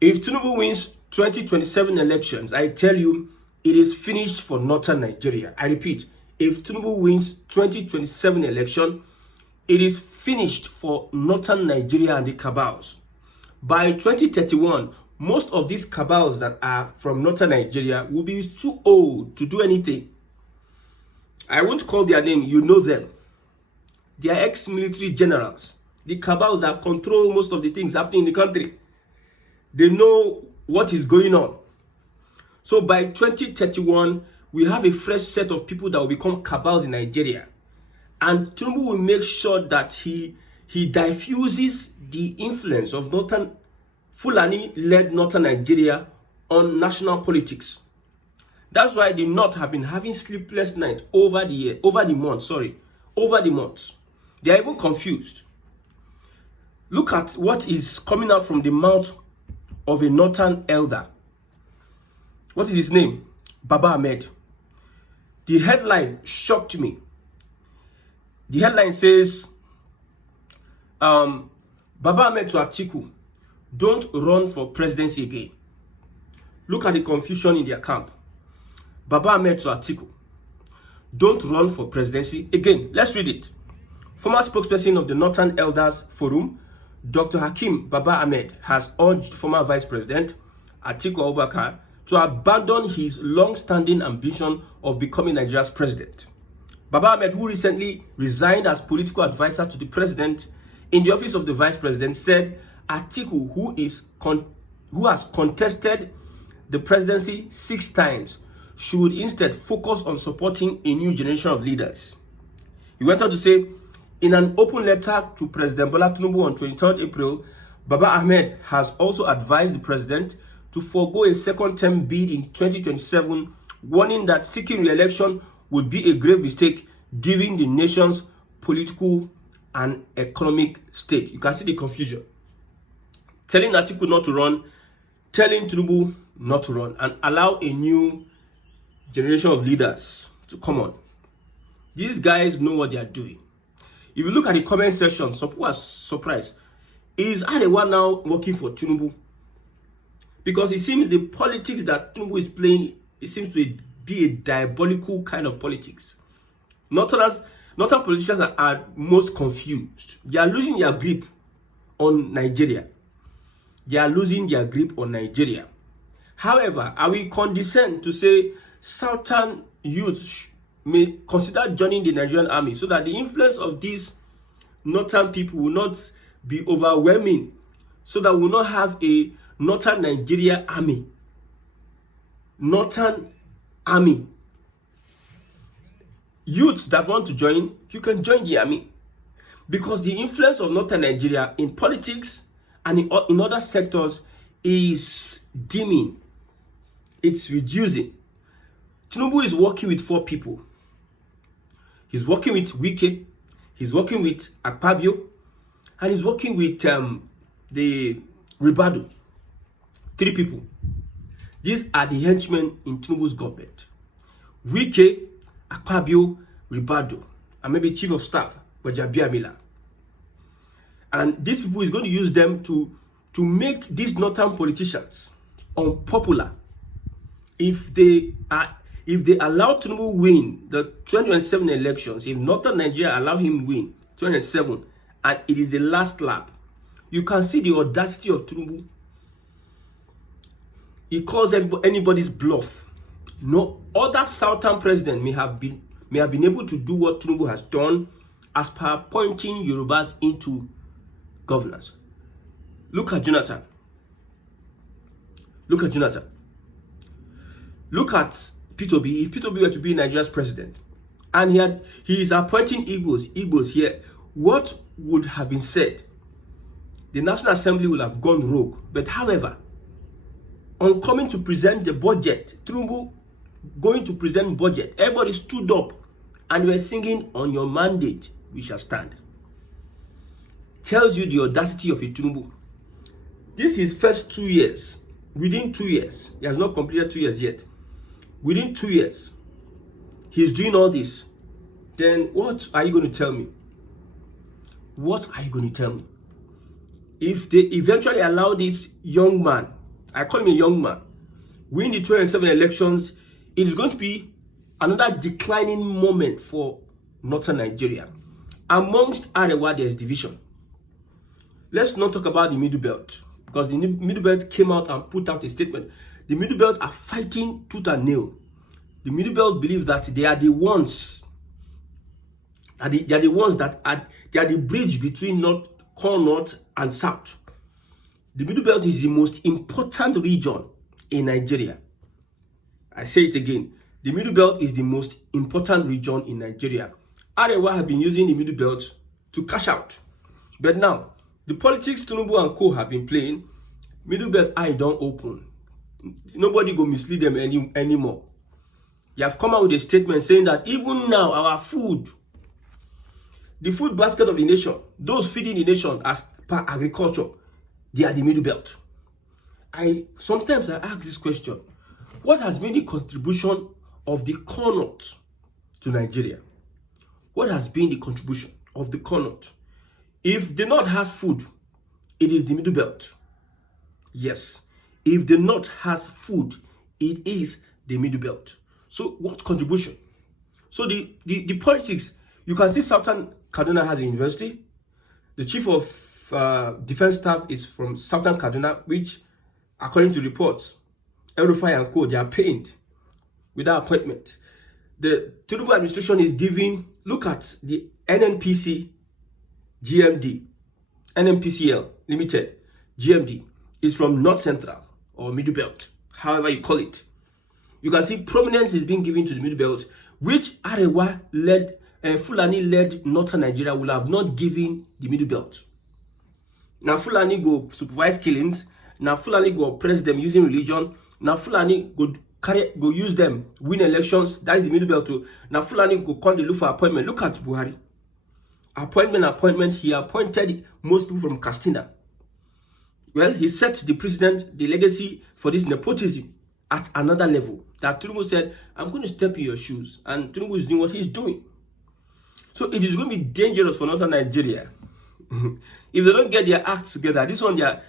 If Tinubu wins 2027 elections, I tell you, it is finished for northern Nigeria. I repeat, if Tinubu wins 2027 election, it is finished for northern Nigeria and the cabals. By 2031, most of these cabals that are from northern Nigeria will be too old to do anything. I won't call their name, you know them. They are ex-military generals. The cabals that control most of the things happening in the country. They know what is going on. So by 2031, we have a fresh set of people that will become cabals in Nigeria. And Tinubu will make sure that he diffuses the influence of Fulani-led northern Nigeria on national politics. That's why the North have been having sleepless nights over the months. They are even confused. Look at what is coming out from the mouth of a northern elder. What is his name? Baba Ahmed. The headline shocked me. The headline says, Baba Ahmed to Atiku, don't run for presidency again. Look at the confusion in their camp. Baba Ahmed to Atiku, don't run for presidency again. Let's read it. Former spokesperson of the Northern Elders Forum, Dr. Hakim Baba Ahmed, has urged former Vice President Atiku Abubakar to abandon his long-standing ambition of becoming Nigeria's president. Baba Ahmed, who recently resigned as political advisor to the president in the office of the vice president, said Atiku, who has contested the presidency 6 times, should instead focus on supporting a new generation of leaders. He went on to say, in an open letter to President Bola Tinubu on 23rd April, Baba Ahmed has also advised the president to forego a second-term bid in 2027, warning that seeking re-election would be a grave mistake given the nation's political and economic state. You can see the confusion. Telling Atiku not to run, telling Tinubu not to run, and allow a new generation of leaders to come on. These guys know what they are doing. If you look at the comment section, some people are surprised. Is Arewa now working for Tinubu? Because it seems the politics that Tinubu is playing, it seems to be a diabolical kind of politics. Northern politicians are most confused. They are losing their grip on Nigeria. However, I will condescend to say Southern youth may consider joining the Nigerian army so that the influence of these northern people will not be overwhelming, so that we will not have a northern Nigeria army. Northern army. Youths that want to join, you can join the army. Because the influence of northern Nigeria in politics and in other sectors is dimming. It's reducing. Tinubu is working with 4 people. He's working with Wike, he's working with Akpabio, and he's working with the Ribadu. 3 people. These are the henchmen in Tinubu's government. Wike, Akpabio, Ribadu, and maybe Chief of Staff, Bajabia Mila. And these people is going to use them to make these northern politicians unpopular. If they allow Tinubu win the 2027 elections, if northern Nigeria allow him win 2027, and it is the last lap, you can see the audacity of Tinubu. He calls anybody's bluff. No other southern president may have been able to do what Tinubu has done as per appointing Yorubas into governance. Look at Jonathan. Look at Peter Obi. If Peter Obi were to be Nigeria's president, and he is appointing Igbos here, what would have been said? The National Assembly will have gone rogue. But however, on coming to present the budget, Tinubu going to present budget, everybody stood up and were singing, "On your mandate, we shall stand." Tells you the audacity of a Tinubu. This is his first 2 years. Within 2 years, he has not completed 2 years yet. Within 2 years, he's doing all this. Then what are you going to tell me? What are you going to tell me? If they eventually allow this young man I call him a young man, win the 2027 elections, it is going to be another declining moment for northern Nigeria. Amongst Arewa, there is division. Let's not talk about the Middle Belt, because the Middle Belt came out and put out a statement. The Middle Belt are fighting tooth and nail. The Middle Belt believe that they are the ones, they are the bridge between core north and south. The Middle Belt is the most important region in Nigeria. I say it again. The Middle Belt is the most important region in Nigeria. Arewa have been using the Middle Belt to cash out. But now, the politics Tinubu and co have been playing, Middle Belt eye don't open. Nobody go mislead them anymore. They have come out with a statement saying that even now, our food, the food basket of the nation, those feeding the nation as per agriculture, they are the Middle Belt. Sometimes I ask this question: what has been the contribution of the core north to Nigeria? What has been the contribution of the core north? If the north has food, it is the Middle Belt. Yes. If the north has food, it is the Middle Belt. So what contribution? So the politics, you can see Southern Kaduna has a university. The chief of defense staff is from Southern Kaduna, which, according to reports, Erufai and co, they are paid without appointment. The Tinubu administration is giving, look at the NNPC GMD, NNPCL Limited, GMD, is from North Central or Middle Belt, however you call it. You can see prominence is being given to the Middle Belt, which Arewa-led and Fulani-led Northern Nigeria will have not given the Middle Belt. Now Fulani go supervise killings, now Fulani go oppress them using religion, now Fulani go use them, win elections, that is the Middle Belt too. Now Fulani go call the look for appointment. Look at Buhari. Appointment, he appointed most people from Castina. Well, he set the president, the legacy for this nepotism at another level. That Tinubu said, I'm going to step in your shoes. And Tinubu is doing what he's doing. So it is going to be dangerous for northern Nigeria. If they don't get their acts together, this one you are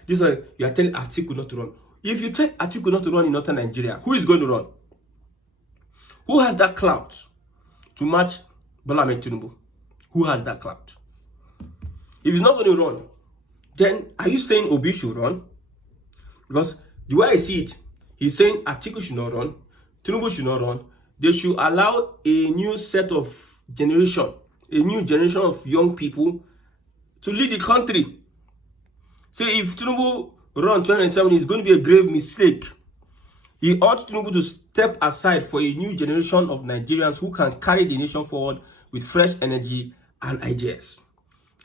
telling Atiku not to run. If you tell Atiku not to run in northern Nigeria, who is going to run? Who has that clout to match Bola Ahmed Tinubu? Who has that clout? If he's not going to run, then are you saying Obi should run? Because the way I see it, he's saying Atiku should not run, Tinubu should not run. They should allow a new set of generation, a new generation of young people to lead the country. So if Tinubu run 2027, it's going to be a grave mistake. He ought Tinubu to step aside for a new generation of Nigerians who can carry the nation forward with fresh energy and ideas.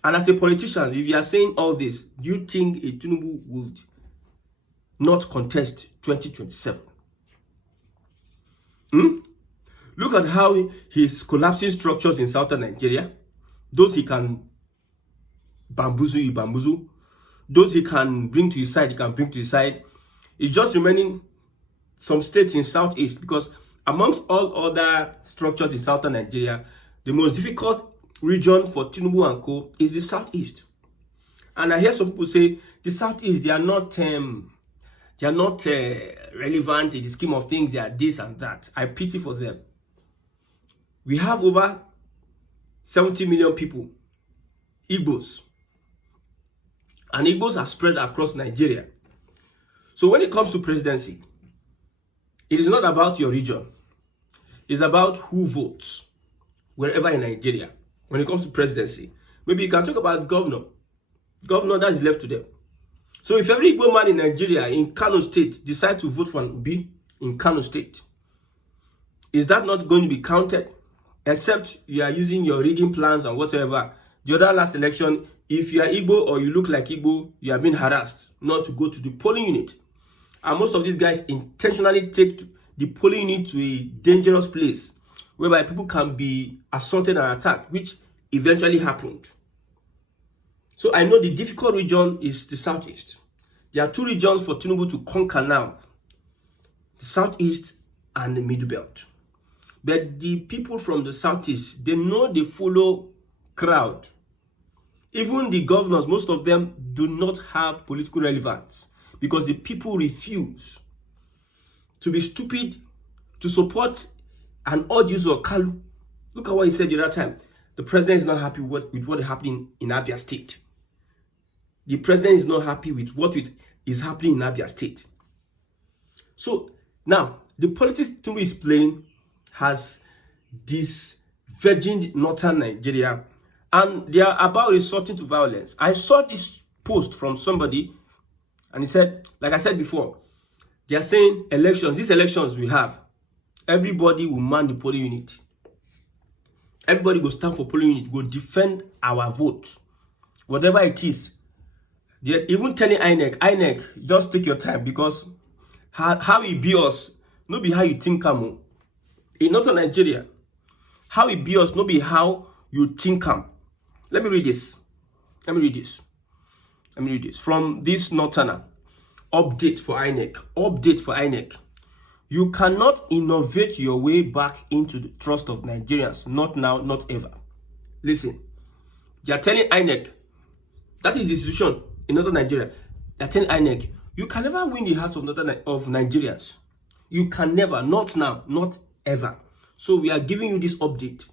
And as a politician, if you are saying all this, do you think a Tinubu would not contest 2027? Look at how he's collapsing structures in southern Nigeria. Those he can bamboozle. Those he can bring to his side, he can bring to his side. It's just remaining some states in southeast, because amongst all other structures in southern Nigeria, the most difficult region for Tinubu and co is the southeast. And I hear some people say the southeast, they are not relevant in the scheme of things. They are this and that. I pity for them. We have over 70 million people, Igbos, and Igbos are spread across Nigeria. So when it comes to presidency, it is not about your region. It's about who votes wherever in Nigeria. When it comes to presidency, maybe you can talk about governor. Governor, that is left to them. So if every Igbo man in Nigeria, in Kano State, decides to vote for an Obi in Kano State, is that not going to be counted? Except you are using your rigging plans and whatever. The other last election, if you are Igbo or you look like Igbo, you have been harassed not to go to the polling unit. And most of these guys intentionally take the polling unit to a dangerous place whereby people can be assaulted and attacked, which eventually happened. So I know the difficult region is the southeast. There are two regions for Tinubu to conquer now: the southeast and the Middle Belt. But the people from the southeast, they know they follow crowd. Even the governors, most of them do not have political relevance, because the people refuse to be stupid to support and urge you to Kalu. Look at what he said the other time. The president is not happy with what is happening in Abia State. The president is not happy with what is happening in Abia State. So now, the politics Tinubu is playing has this virgin northern Nigeria, and they are about resorting to violence. I saw this post from somebody, and he said, like I said before, they are saying these elections we have, everybody will man the polling unit. Everybody go stand for polling unit, go defend our vote. Whatever it is. They're even telling INEC, just take your time, because how it be us, no be how you think am. In northern Nigeria, how it be us, no be how you think am. Let me read this. From this northerner. Update for INEC. You cannot innovate your way back into the trust of Nigerians. Not now, not ever. Listen. They are telling INEC, that is the institution in northern Nigeria. They are telling INEC, you can never win the hearts of Nigerians. You can never, not now, not ever. So we are giving you this update.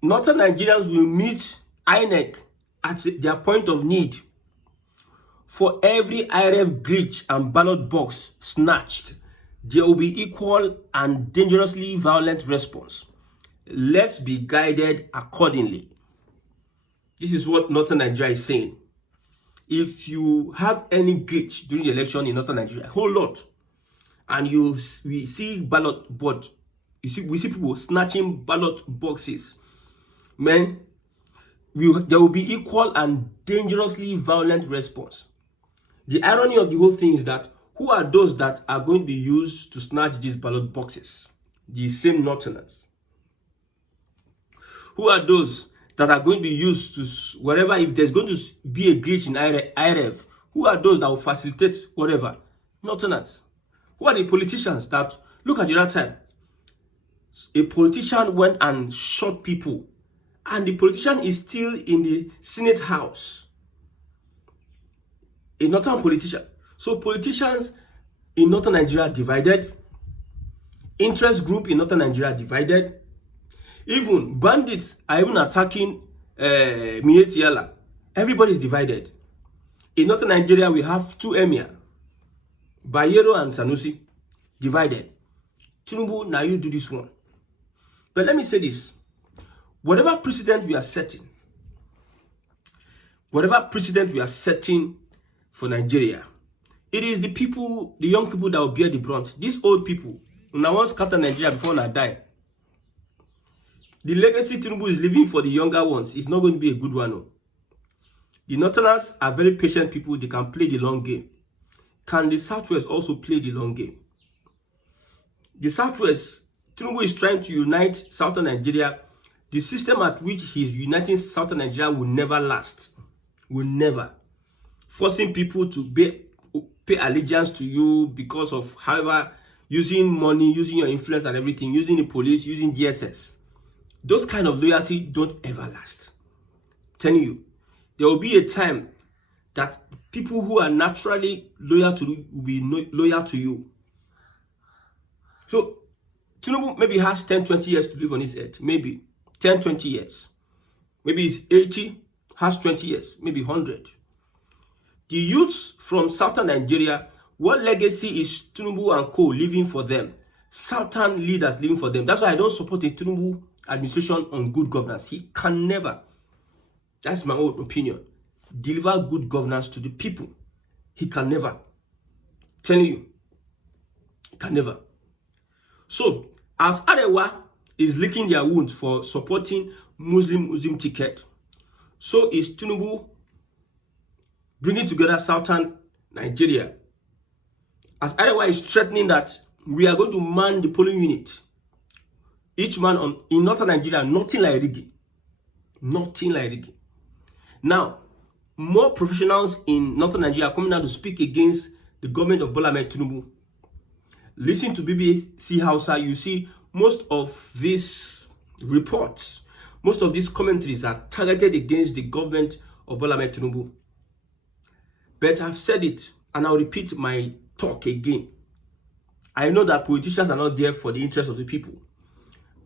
Northern Nigerians will meet INEC at their point of need. For every IRF glitch and ballot box snatched, there will be equal and dangerously violent response. Let's be guided accordingly. This is what Northern Nigeria is saying. If you have any glitch during the election in Northern Nigeria, a whole lot, and we see we see people snatching ballot boxes, man, there will be equal and dangerously violent response. The irony of the whole thing is that who are those that are going to be used to snatch these ballot boxes? The same Northerners. Who are those that are going to be used to wherever, if there's going to be a glitch in IRF, who are those that will facilitate whatever? Northerners. Who are the politicians that, look at the other time, a politician went and shot people, and the politician is still in the Senate House. A northern politician. So politicians in northern Nigeria divided. Interest group in northern Nigeria divided. Even bandits are even attacking Mietiala. Everybody is divided. In northern Nigeria, we have two emir, Bayero and Sanusi, divided. Tinubu, now you do this one. But let me say this. Whatever precedent we are setting for Nigeria, it is the people, the young people that will bear the brunt. These old people, now once scatter Nigeria before I die. The legacy Tinubu is leaving for the younger ones is not going to be a good one. No. The Northerners are very patient people. They can play the long game. Can the Southwest also play the long game? The Southwest, Tinubu is trying to unite Southern Nigeria. The system at which he's uniting Southern Nigeria will never last. Will never. Forcing people to pay allegiance to you because of, however, using money, using your influence and everything, using the police, using DSS. Those kind of loyalty don't ever last. I'm telling you, there will be a time that people who are naturally loyal to you will be loyal to you. So, Tinubu maybe has 10, 20 years to live on his earth. Maybe 10, 20 years. Maybe he's 80, has 20 years, maybe 100. The youths from Southern Nigeria, what legacy is Tinubu and co leaving for them? Southern leaders leaving for them. That's why I don't support the Tinubu administration on good governance. He can never, that's my own opinion, deliver good governance to the people. He can never. I'm telling you, he can never. So, as Arewa is licking their wounds for supporting Muslim ticket, so is Tinubu bringing together Southern Nigeria. As Arewa is threatening that we are going to man the polling unit. Each man in Northern Nigeria, nothing like rigging. Nothing like rigging. Now, more professionals in Northern Nigeria are coming out to speak against the government of Bola Ahmed Tinubu. Listen to BBC Hausa, you see most of these reports, most of these commentaries are targeted against the government of Bola Ahmed Tinubu. But I've said it, and I'll repeat my talk again. I know that politicians are not there for the interest of the people.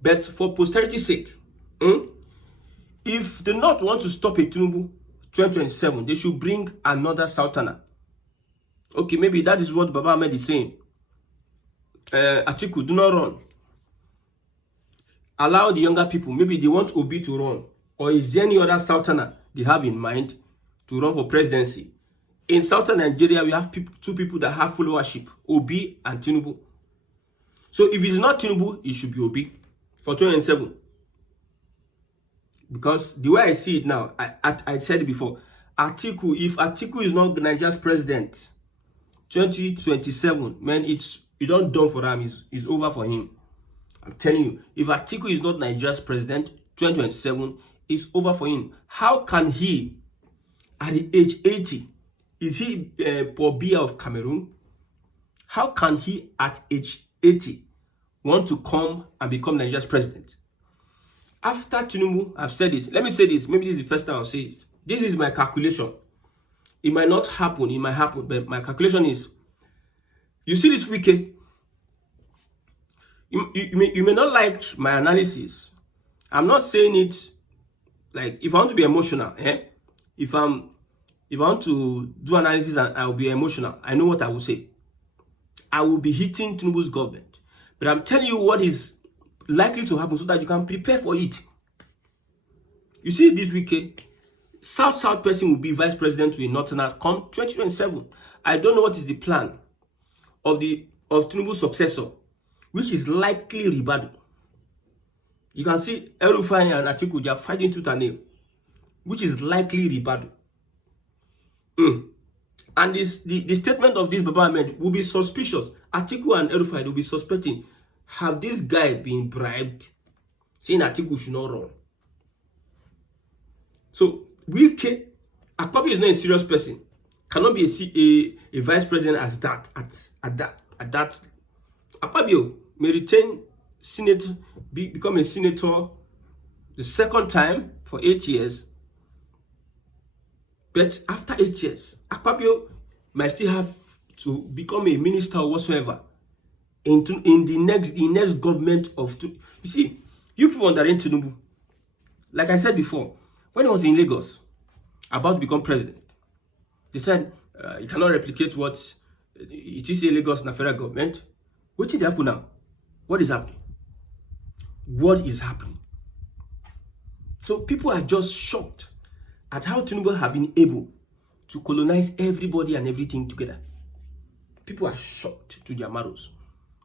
But for posterity's sake, if the North want to stop a Tinubu 2027, they should bring another Southerner. Okay, maybe that is what Baba Ahmed is saying. Atiku, do not run. Allow the younger people, maybe they want Obi to run. Or is there any other Southerner they have in mind to run for presidency? In Southern Nigeria, we have two people that have followership, Obi and Tinubu. So if it's not Tinubu, it should be Obi for 2027. Because the way I see it now, I said it before, Atiku, if Atiku is not Nigeria's president, 2027, man, it's not done for him, it's over for him. I'm telling you, if Atiku is not Nigeria's president, 2027, it's over for him. How can he, at the age 80, is he Paul Biya of Cameroon? How can he, at age 80, want to come and become Nigeria's president? After Tinubu, I've said this. Let me say this. Maybe this is the first time I'll say it. This is my calculation. It might not happen. It might happen. But my calculation is, you see this weekend, you may not like my analysis. I'm not saying it like, if I want to be emotional, if I want to do analysis and I'll be emotional, I know what I will say. I will be hitting Tinubu's government. But I'm telling you what is likely to happen so that you can prepare for it. You see, this weekend, South person will be vice president to a Northerner come 2027. I don't know what is the plan of Tinubu's successor, which is likely Ribadu. You can see El-Rufai and Atiku, they are fighting tooth and nail, which is likely Ribadu. And the statement of this Baba Ahmed will be suspicious. Atiku and El-Rufai will be suspecting, have this guy been bribed, saying Atiku should not run? So, Wike, Akpabio is not a serious person. Cannot be a vice president as that, at that. Akpabio may retain senator, become a senator the second time for 8 years. But after 8 years, Akpabio might still have to become a minister or whatsoever in the next government of. You see, you people underrate Tinubu. Like I said before, when he was in Lagos about to become president, they said he cannot replicate what it is a Lagos and federal government. What did happen now? What is happening? What is happening? So people are just shocked at how Tinubu have been able to colonize everybody and everything together. People are shocked to their marrows.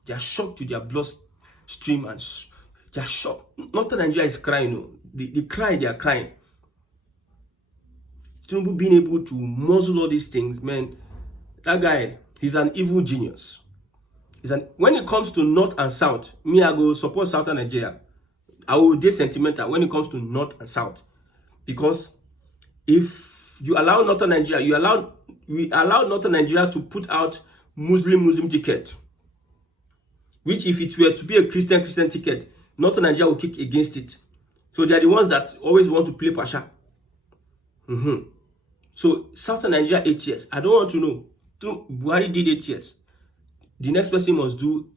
They are shocked to their bloodstream, and they are shocked. Northern Nigeria is crying. No. They cry, they are crying. Tinubu being able to muzzle all these things, man, that guy, he's an evil genius. When it comes to North and South, me, I go support Southern Nigeria. I will be sentimental when it comes to North and South. Because if you allow Northern Nigeria, we allow Northern Nigeria to put out Muslim ticket, which if it were to be a Christian ticket, Northern Nigeria will kick against it. So they are the ones that always want to play Pasha. So Southern Nigeria 8 years. I don't want to know. Buhari did 8 years. The next person must do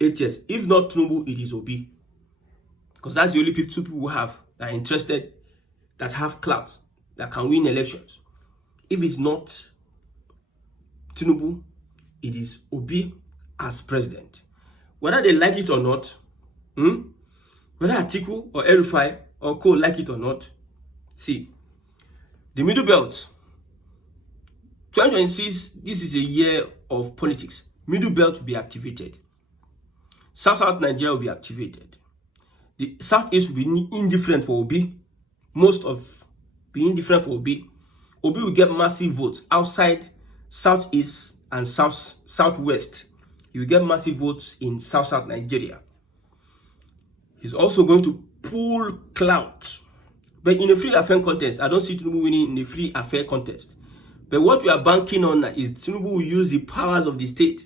8 years. If not Tinubu, it is Obi. Because that's the only two people who have that are interested, that have clout, that can win elections. If it's not Tinubu, it is Obi as president. Whether they like it or not, whether Atiku or El-Rufai or Co like it or not, see, the Middle Belt, 2026, this is a year of politics. Middle Belt will be activated. South Nigeria will be activated. The Southeast will be indifferent for Obi. Most of be indifferent for Obi. Obi will get massive votes outside Southeast and Southwest. He will get massive votes in South Nigeria. He's also going to pull clout. But in a free affair contest, I don't see Tinubu winning in a free affair contest. But what we are banking on is Tinubu will use the powers of the state.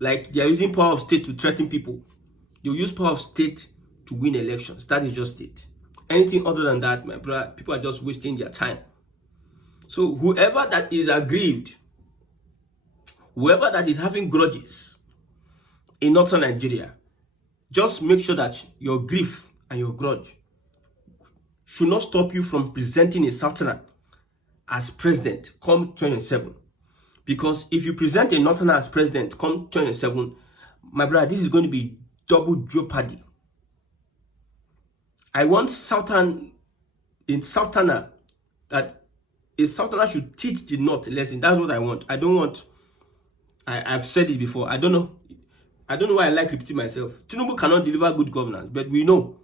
Like they are using power of state to threaten people. They will use power of state to win elections. That is just it. Anything other than that, my brother, people are just wasting their time. So whoever that is aggrieved, whoever that is having grudges in northern Nigeria, just make sure that your grief and your grudge should not stop you from presenting a southerner as president come 2027. Because if you present a northerner as president come 2027, my brother, this is going to be double jeopardy. I want southerner that a southerner should teach the north a lesson. That's what I want. I don't want. I've said it before. I don't know why I like repeating myself. Tinubu cannot deliver good governance, but we know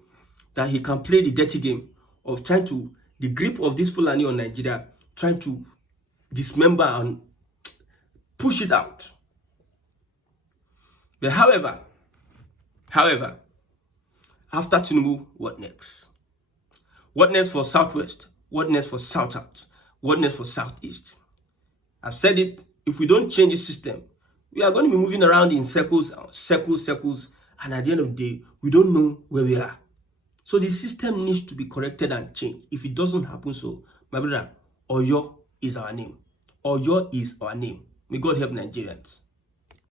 that he can play the dirty game of trying to, the grip of this Fulani on Nigeria, trying to dismember and push it out. But however, after Tinubu, what next? What next for Southwest? What next for South-South? What next for Southeast? I've said it, if we don't change the system, we are going to be moving around in circles, and at the end of the day, we don't know where we are. So the system needs to be corrected and changed. If it doesn't happen so, my brother, Oyo is our name. Oyo is our name. May God help Nigerians.